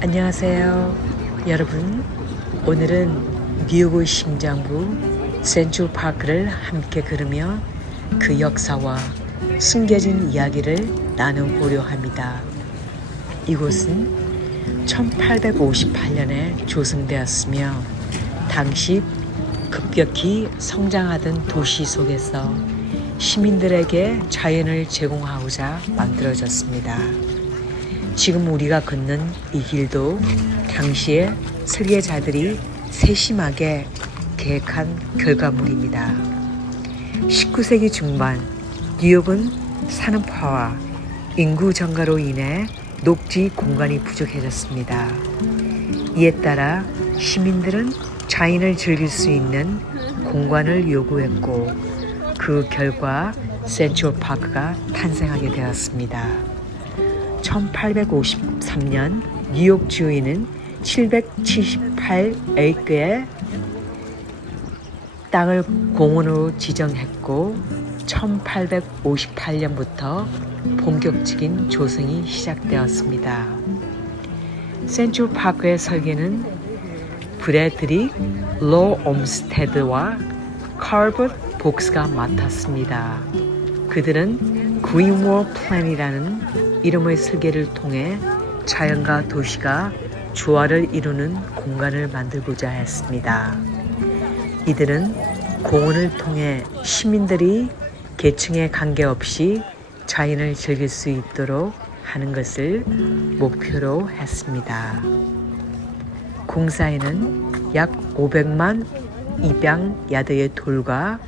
안녕하세요. 여러분, 오늘은 뉴욕의 심장부 센트럴 파크를 함께 걸으며 그 역사와 숨겨진 이야기를 나눠보려 합니다. 이곳은 1858년에 조성되었으며 당시 급격히 성장하던 도시 속에서 시민들에게 자연을 제공하고자 만들어졌습니다. 지금 우리가 걷는 이 길도 당시에 설계자들이 세심하게 계획한 결과물입니다. 19세기 중반 뉴욕은 산업화와 인구 증가로 인해 녹지 공간이 부족해졌습니다. 이에 따라 시민들은 자연을 즐길 수 있는 공간을 요구했고 그 결과 센트럴 파크가 탄생하게 되었습니다. 1853년 뉴욕 주의는 778에이크의 땅을 공원으로 지정했고 1858년부터 본격적인 조성이 시작되었습니다. 센트럴 파크의 설계는 브래드릭 로 옴스테드와 칼버트 복스가 맡았습니다. 그들은 그린월 플랜이라는 이름의 설계를 통해 자연과 도시가 조화를 이루는 공간을 만들고자 했습니다. 이들은 공원을 통해 시민들이 계층에 관계없이 자연을 즐길 수 있도록 하는 것을 목표로 했습니다. 공사에는 약 500만 입양야드의 돌과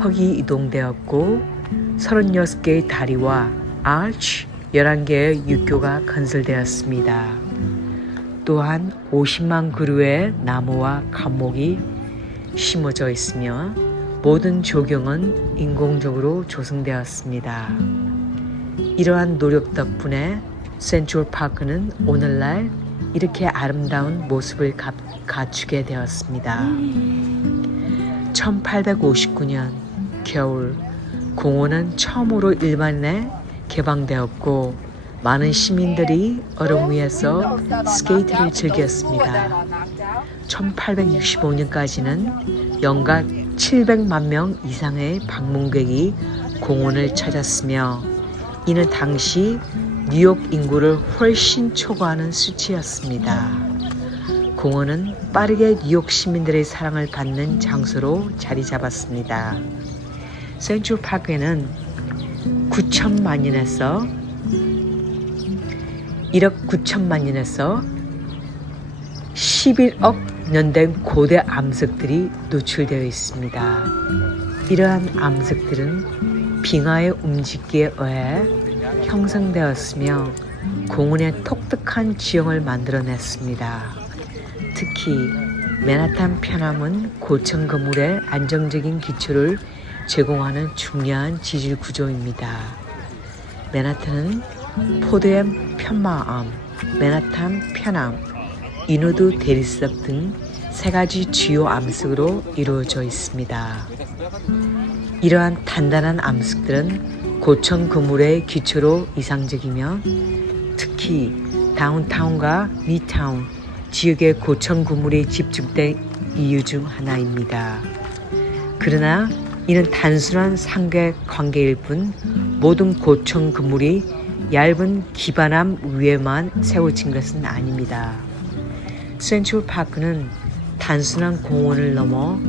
흙이 이동되었고 36개의 다리와 아치 11개의 육교가 건설되었습니다. 또한 50만 그루의 나무와 감목이 심어져 있으며 모든 조경은 인공적으로 조성되었습니다. 이러한 노력 덕분에 센트럴 파크는 오늘날 이렇게 아름다운 모습을 갖추게 되었습니다. 1859년 겨울 공원은 처음으로 일반에 개방되었고 많은 시민들이 얼음 위에서 스케이트를 즐겼습니다. 1865년까지는 연간 700만 명 이상의 방문객이 공원을 찾았으며 이는 당시 뉴욕 인구를 훨씬 초과하는 수치였습니다. 공원은 빠르게 뉴욕 시민들의 사랑을 받는 장소로 자리 잡았습니다. 센트럴 파크에는 9천만 년에서 1억 9천만 년에서 11억 년 된 고대 암석들이 노출되어 있습니다. 이러한 암석들은 빙하의 움직기에 의해 형성되었으며 공원의 독특한 지형을 만들어냈습니다. 특히 맨하탄 편암은 고층 건물의 안정적인 기초를 제공하는 중요한 지질 구조입니다. 맨하탄은 포드엠 편마암, 맨하탄 편암, 인우드 대리석 등 세 가지 주요 암석으로 이루어져 있습니다. 이러한 단단한 암석들은 고층 건물의 기초로 이상적이며 특히 다운타운과 미타운 지역의 고층 건물이 집중된 이유 중 하나입니다. 그러나 이는 단순한 상계 관계일 뿐 모든 고층 건물이 얇은 기반암 위에만 세워진 것은 아닙니다. 센트럴 파크는 단순한 공원을 넘어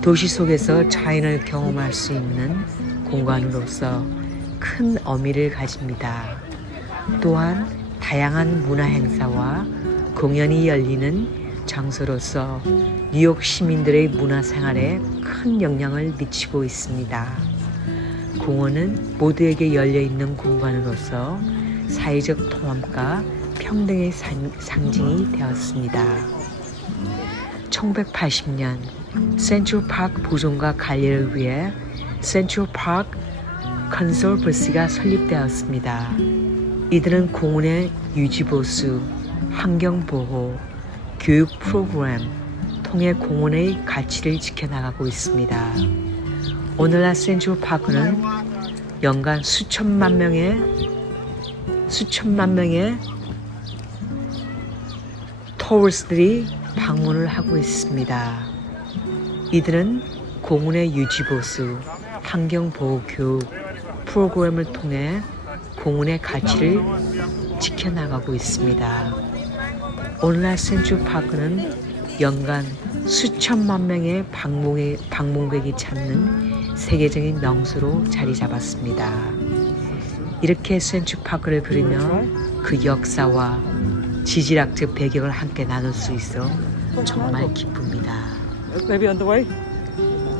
도시 속에서 자연을 경험할 수 있는 공간으로서 큰 의미를 가집니다. 또한 다양한 문화 행사와 공연이 열리는 장소로서 뉴욕 시민들의 문화생활에 큰 영향을 미치고 있습니다. 공원은 모두에게 열려있는 공간으로서 사회적 통합과 평등의 상징이 되었습니다. 1980년 센트럴 파크 보존과 관리를 위해 센트럴 파크 컨서버시가 설립되었습니다. 이들은 공원의 유지보수, 환경보호, 교육 프로그램 통해 공원의 가치를 지켜나가고 있습니다. 오늘날 센트럴 파크는 연간 수천만 명의 수천만 명의 토리스트들이 방문을 하고 있습니다. 이들은 공원의 유지보수, 환경보호교육 프로그램을 통해 공원의 가치를 지켜나가고 있습니다. 오늘날 센트럴파크는 연간 수천만 명의 방문객이 찾는 세계적인 명소로 자리 잡았습니다. 이렇게 센트럴파크를 그리며 그 역사와 지질학적 배경을 함께 나눌 수 있어 정말 기쁩니다.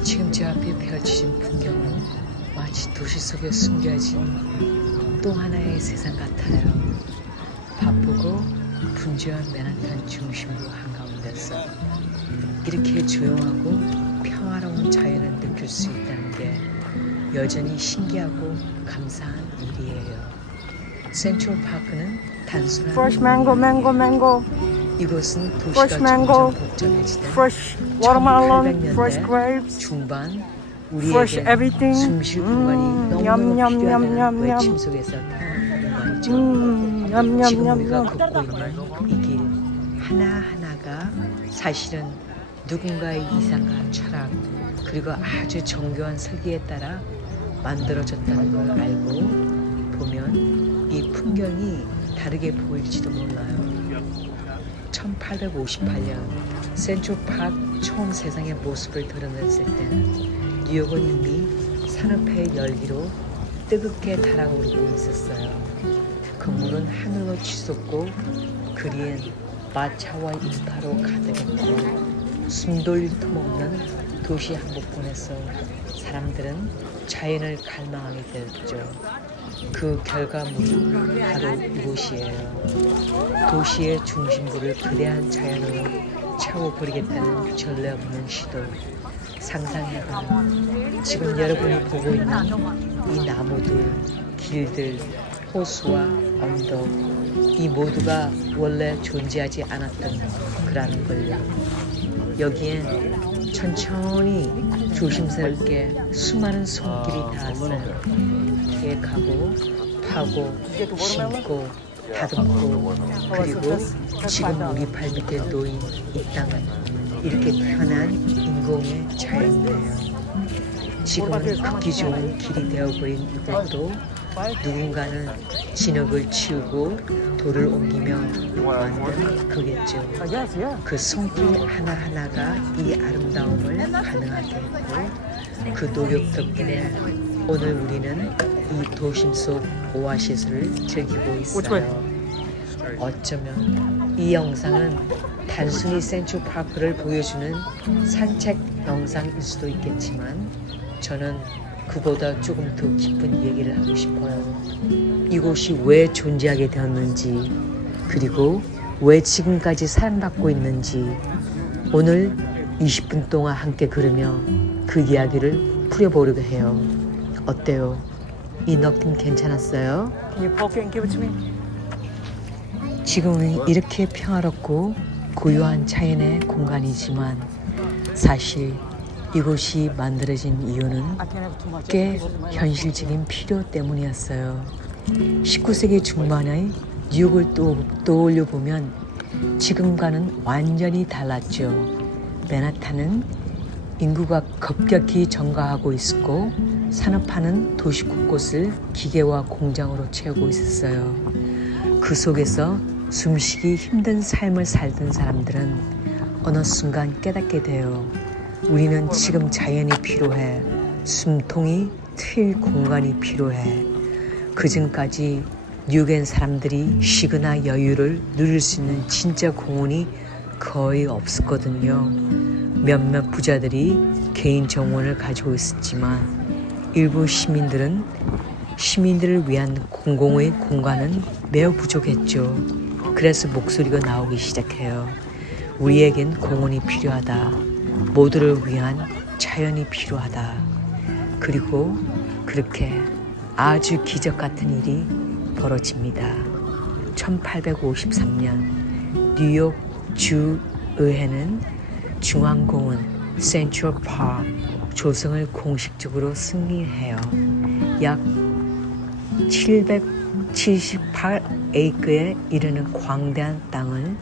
지금 제 앞에 펼쳐진 풍경은 마치 도시 속에 숨겨진 또 하나의 세상 같아요. 바쁘고 분주한 맨하탄 중심부 한가운데서 이렇게 조용하고 평화로운 자연을 느낄 수 있다는 게 여전히 신기하고 감사한 일이에요. 센트럴파크는 단순한 Fresh mango. 이곳은 도시가 Fresh mango. 점점 복잡해지던 Fresh watermelon. 1800년대 Fresh grapes. 중반 Fresh 우리에게 everything. 숨쉴 공간이 너무너무 냠, 냠, 필요하다는 냠, 냠, 외침 속에서 태어난 공간이죠. Yum 지금 yum 우리가 yum. 걷고 있는 이 길 하나하나가 사실은 누군가의 이상과 철학 그리고 아주 정교한 설계에 따라 만들어졌다는 걸 알고 보면 이 풍경이 다르게 보일지도 몰라요. 1858년 센트럴파크 처음 세상의 모습을 드러냈을 때는 뉴욕은 이미 산업화의 열기로 뜨겁게 달아오르고 있었어요. 건물은 하늘로 치솟고 그리엔 마차와 인파로 가득했고 숨돌릴 틈 없는 도시 한복판에서 사람들은 자연을 갈망하게 됐죠. 그 결과물이 바로 이곳이에요. 도시의 중심부를 거대한 자연으로 채워버리겠다는 전례 없는 시도. 상상해봐. 지금 여러분이 보고 있는 이 나무들, 길들, 호수와 언덕, 이 모두가 원래 존재하지 않았던 거라는 걸요. 여기엔 천천히 조심스럽게 수많은 손길이 닿았어요. 계획하고 파고 심고 다듬고 그리고 지금 우리 발밑에 놓인 이 땅은 이렇게 편한 인공의 자연이에요. 지금은 걷기 좋은 길이 되어버린 이곳도 누군가는 진흙을 치우고 돌을 옮기며 만든 거겠죠. 그 손길 하나하나가 이 아름다움을 가능하게 했고 그 노력 덕분에 오늘 우리는 이 도심 속 오아시스를 즐기고 있어요. 어쩌면 이 영상은 단순히 센트럴파크를 보여주는 산책 영상일 수도 있겠지만 저는 그보다 조금 더 깊은 얘기를 하고 싶어요. 이곳이 왜 존재하게 되었는지 그리고 왜 지금까지 사랑받고 있는지 오늘 20분 동안 함께 걸으며 그 이야기를 풀어보려고 해요. 어때요? 이 느낌 괜찮았어요? Can you poke it and give it to me? 지금은 이렇게 평화롭고 고요한 자연의 공간이지만 사실 이곳이 만들어진 이유는 I can't have too much. 꽤 현실적인 필요 때문이었어요. 19세기 중반의 뉴욕을 떠올려 보면 지금과는 완전히 달랐죠. 맨하탄은 인구가 급격히 증가하고 있었고 산업화는 도시 곳곳을 기계와 공장으로 채우고 있었어요. 그 속에서 숨쉬기 힘든 삶을 살던 사람들은 어느 순간 깨닫게 돼요. 우리는 지금 자연이 필요해. 숨통이 트일 공간이 필요해. 그전까지 뉴욕엔 사람들이 쉬거나 여유를 누릴 수 있는 진짜 공원이 거의 없었거든요. 몇몇 부자들이 개인 정원을 가지고 있었지만 일부 시민들을 위한 공공의 공간은 매우 부족했죠. 그래서 목소리가 나오기 시작해요. 우리에겐 공원이 필요하다. 모두를 위한 자연이 필요하다. 그리고 그렇게 아주 기적 같은 일이 벌어집니다. 1853년 뉴욕 주의회는 중앙공원 센트럴 파크 조성을 공식적으로 승인해요. 약 78에이크에 이르는 광대한 땅을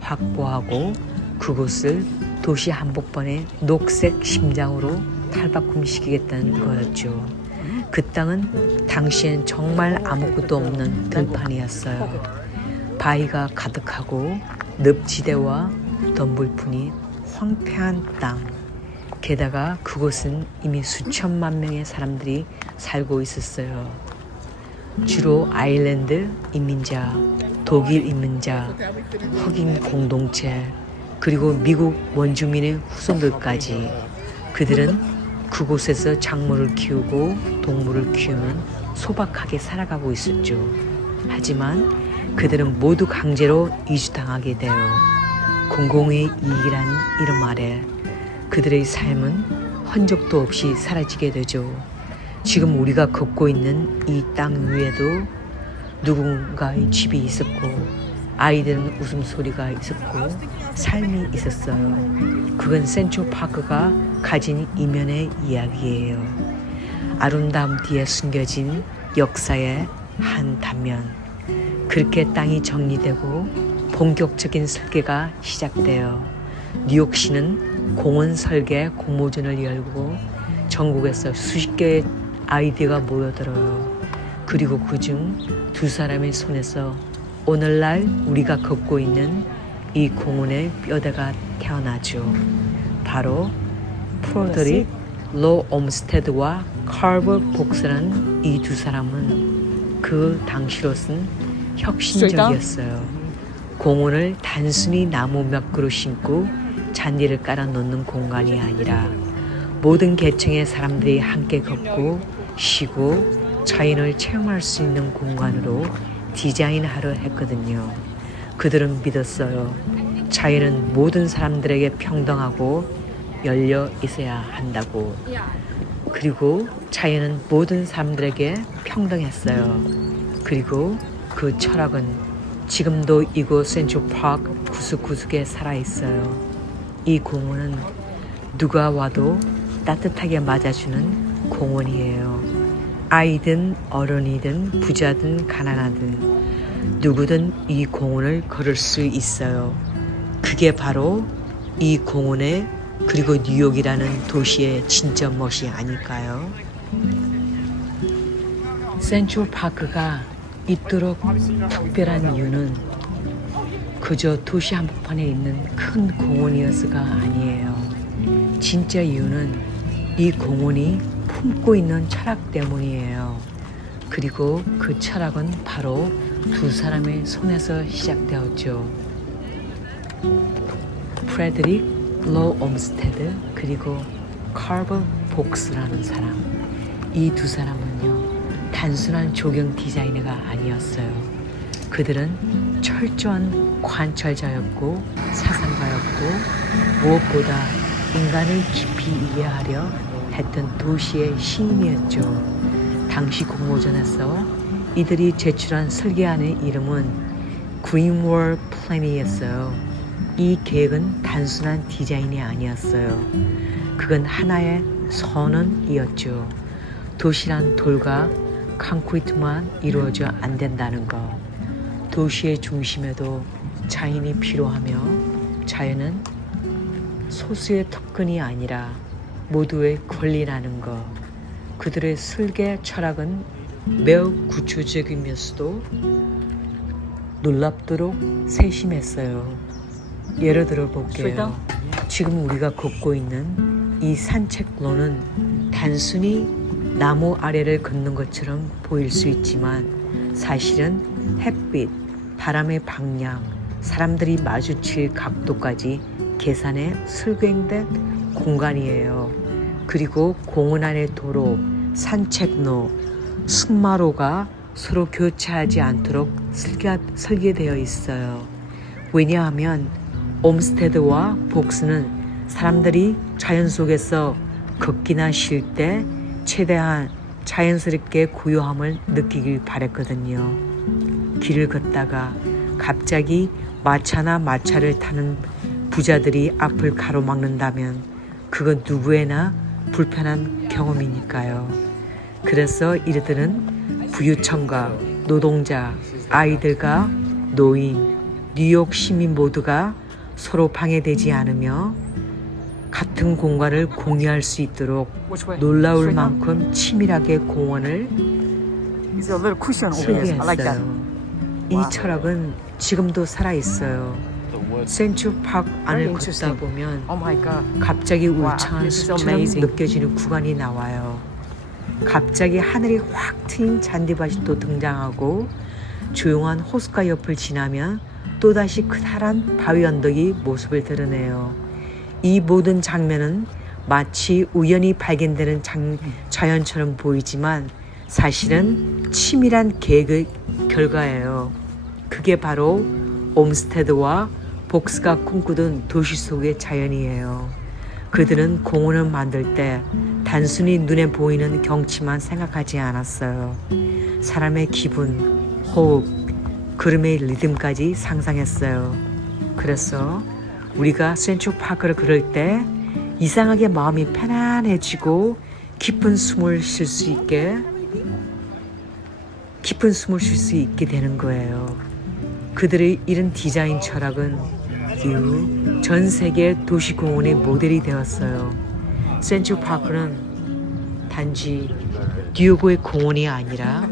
확보하고 그곳을 도시 한복판의 녹색 심장으로 탈바꿈시키겠다는 거였죠. 그 땅은 당시엔 정말 아무것도 없는 들판이었어요. 바위가 가득하고 늪지대와 덤불푼이 황폐한 땅. 게다가 그곳은 이미 수천만 명의 사람들이 살고 있었어요. 주로 아일랜드 이민자, 독일 이민자, 흑인 공동체, 그리고 미국 원주민의 후손들까지. 그들은 그곳에서 작물을 키우고 동물을 키우면 소박하게 살아가고 있었죠. 하지만 그들은 모두 강제로 이주당하게 되어 공공의 이익이라는 이름 아래 그들의 삶은 흔적도 없이 사라지게 되죠. 지금 우리가 걷고 있는 이 땅 위에도 누군가의 집이 있었고 아이들은 웃음소리가 있었고 삶이 있었어요. 그건 센트럴파크가 가진 이면의 이야기예요. 아름다움 뒤에 숨겨진 역사의 한 단면. 그렇게 땅이 정리되고 본격적인 설계가 시작돼요. 뉴욕시는 공원 설계 공모전을 열고 전국에서 수십 개의 아이디어가 모여들어요. 그리고 그중 두 사람의 손에서 오늘날 우리가 걷고 있는 이 공원의 뼈대가 태어나죠. 바로 프로더릭 로 옴스테드와 칼버 복스라는 이 두 사람은 그 당시로선 혁신적이었어요. 공원을 단순히 나무 몇 그루 심고 잔디를 깔아 놓는 공간이 아니라 모든 계층의 사람들이 함께 걷고 쉬고 자연을 체험할 수 있는 공간으로 디자인하려 했거든요. 그들은 믿었어요. 자연은 모든 사람들에게 평등하고 열려 있어야 한다고. 그리고 자연은 모든 사람들에게 평등했어요. 그리고 그 철학은 지금도 이곳 센트럴파크 구석구석에 살아있어요. 이 공원은 누가 와도 따뜻하게 맞아주는 공원이에요. 아이든 어른이든 부자든 가난하든 누구든 이 공원을 걸을 수 있어요. 그게 바로 이 공원의 그리고 뉴욕이라는 도시의 진짜 멋이 아닐까요? 센트럴파크가 이토록 특별한 이유는 그저 도시 한복판에 있는 큰 공원이어서가 아니에요. 진짜 이유는 이 공원이 품고 있는 철학 때문이에요. 그리고 그 철학은 바로 두 사람의 손에서 시작되었죠. 프레드릭 로 옴스테드 그리고 칼버 복스라는 사람. 이 두 사람은요, 단순한 조경 디자이너가 아니었어요. 그들은 철저한 관찰자였고 사상가였고 무엇보다 인간을 깊이 이해하려 했던 도시의 시인이었죠. 당시 공모전에서 이들이 제출한 설계안의 이름은 그린월 플랜이었어요. 이 계획은 단순한 디자인이 아니었어요. 그건 하나의 선언이었죠. 도시란 돌과 콘크리트만 이루어져 안 된다는 것. 도시의 중심에도 자연이 필요하며 자연은 소수의 특권이 아니라 모두의 권리라는 것. 그들의 설계 철학은 매우 구조적이면서도 놀랍도록 세심했어요. 예를 들어 볼게요. 지금 우리가 걷고 있는 이 산책로는 단순히 나무 아래를 걷는 것처럼 보일 수 있지만 사실은 햇빛, 바람의 방향, 사람들이 마주칠 각도까지 계산해 설계된 공간이에요. 그리고 공원 안의 도로, 산책로, 승마로가 서로 교차하지 않도록 설계되어 있어요. 왜냐하면 옴스테드와 복스는 사람들이 자연 속에서 걷기나 쉴 때 최대한 자연스럽게 고요함을 느끼길 바랬거든요. 길을 걷다가 갑자기 마차나 마차를 타는 부자들이 앞을 가로막는다면 그건 누구에나 불편한 경험이니까요. 그래서 이들은 부유층과 노동자, 아이들과 노인, 뉴욕 시민 모두가 서로 방해되지 않으며 같은 공간을 공유할 수 있도록 Which way? 놀라울 Straight down? 만큼 치밀하게 공원을 Is there a little cushion over here? I like that. 설계했어요. 이 철학은 지금도 살아있어요. 센츄파크 안을 Very 걷다 interesting. 보면 Oh my god. 갑자기 Wow, 울창한 this is 숲처럼 amazing. 느껴지는 구간이 나와요. 갑자기 하늘이 확 트인 잔디밭이 또 등장하고 조용한 호숫가 옆을 지나면 또다시 크다란 바위 언덕이 모습을 드러내요. 이 모든 장면은 마치 우연히 발견되는 자연처럼 보이지만 사실은 치밀한 계획의 결과예요. 그게 바로 옴스테드와 복스가 꿈꾸던 도시 속의 자연이에요. 그들은 공원을 만들 때 단순히 눈에 보이는 경치만 생각하지 않았어요. 사람의 기분, 호흡, 걸음의 리듬까지 상상했어요. 그래서 우리가 센트럴파크를 걸을 때 이상하게 마음이 편안해지고 깊은 숨을 쉴 수 있게 되는 거예요. 그들의 이런 디자인 철학은 이후 전 세계 도시공원의 모델이 되었어요. 센트럴파크는 단지 뉴욕의 공원이 아니라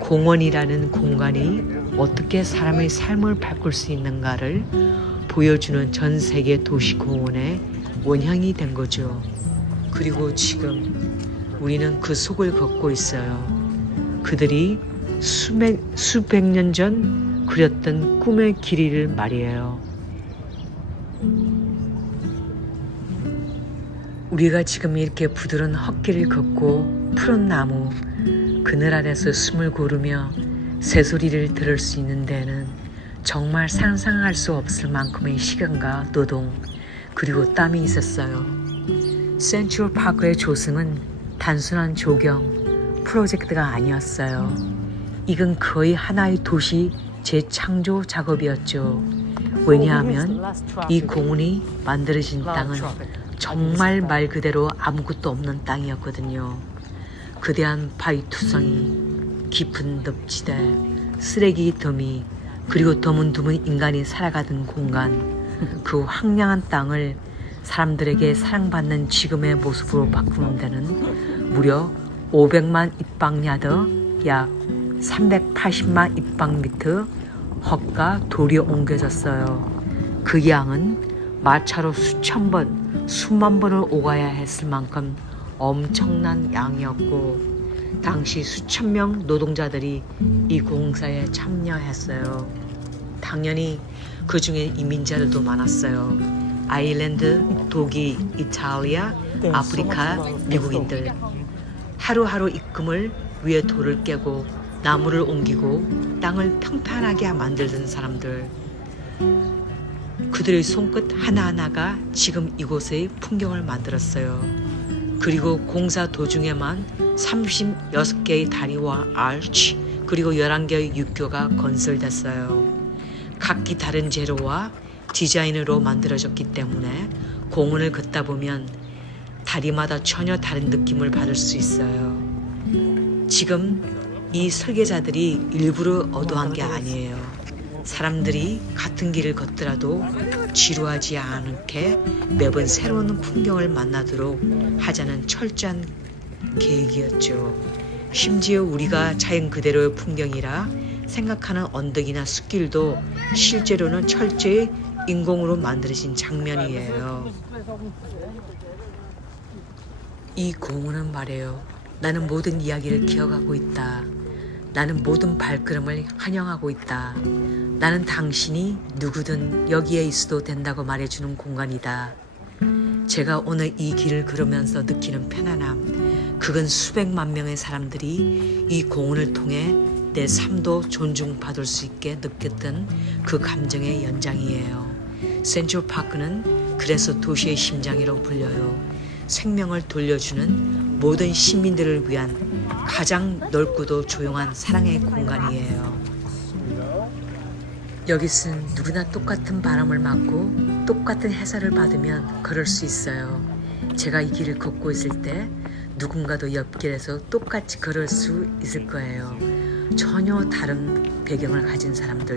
공원이라는 공간이 어떻게 사람의 삶을 바꿀 수 있는가를 보여주는 전 세계 도시공원의 원형이 된 거죠. 그리고 지금 우리는 그 속을 걷고 있어요. 그들이 수백 년 전 그렸던 꿈의 길이를 말이에요. 우리가 지금 이렇게 부드러운 흙길을 걷고 푸른 나무, 그늘 아래서 숨을 고르며 새소리를 들을 수 있는 데는 정말 상상할 수 없을 만큼의 시간과 노동, 그리고 땀이 있었어요. 센트럴파크의 조성은 단순한 조경, 프로젝트가 아니었어요. 이건 거의 하나의 도시 재창조 작업이었죠. 왜냐하면 이 공원이 만들어진 땅은 정말 말 그대로 아무것도 없는 땅이었거든요. 거대한 바위 투성이, 깊은 늪지대, 쓰레기 더미, 그리고 드문드문 인간이 살아가던 공간, 그 황량한 땅을 사람들에게 사랑받는 지금의 모습으로 바꾸는 데는 무려 500만 입방야드, 약 380만 입방미터 흙과 돌이 옮겨졌어요. 그 양은 마차로 수천 번, 수만 번을 오가야 했을 만큼 엄청난 양이었고, 당시 수천 명 노동자들이 이 공사에 참여했어요. 당연히 그 중에 이민자들도 많았어요. 아일랜드, 독일, 이탈리아, 아프리카, 미국인들. 하루하루 입금을 위해 돌을 깨고 나무를 옮기고 땅을 평탄하게 만들던 사람들. 그들의 손끝 하나하나가 지금 이곳의 풍경을 만들었어요. 그리고 공사 도중에만 36개의 다리와 아치, 그리고 11개의 육교가 건설됐어요. 각기 다른 재료와 디자인으로 만들어졌기 때문에 공원을 걷다 보면 다리마다 전혀 다른 느낌을 받을 수 있어요. 지금 이 설계자들이 일부러 의도한 게 아니에요. 사람들이 같은 길을 걷더라도 지루하지 않게 매번 새로운 풍경을 만나도록 하자는 철저한 계획이었죠. 심지어 우리가 자연 그대로의 풍경이라 생각하는 언덕이나 숲길도 실제로는 철저히 인공으로 만들어진 장면이에요. 이 공원은 말해요. 나는 모든 이야기를 기억하고 있다. 나는 모든 발걸음을 환영하고 있다. 나는 당신이 누구든 여기에 있어도 된다고 말해주는 공간이다. 제가 오늘 이 길을 걸으면서 느끼는 편안함, 그건 수백만 명의 사람들이 이 공원을 통해 내 삶도 존중받을 수 있게 느꼈던 그 감정의 연장이에요. 센트럴파크는 그래서 도시의 심장이라고 불려요. 생명을 돌려주는 모든 시민들을 위한 가장 넓고도 조용한 사랑의 공간이에요. 여기선 누구나 똑같은 바람을 맞고 똑같은 햇살을 받으면 걸을 수 있어요. 제가 이 길을 걷고 있을 때 누군가도 옆길에서 똑같이 걸을 수 있을 거예요. 전혀 다른 배경을 가진 사람들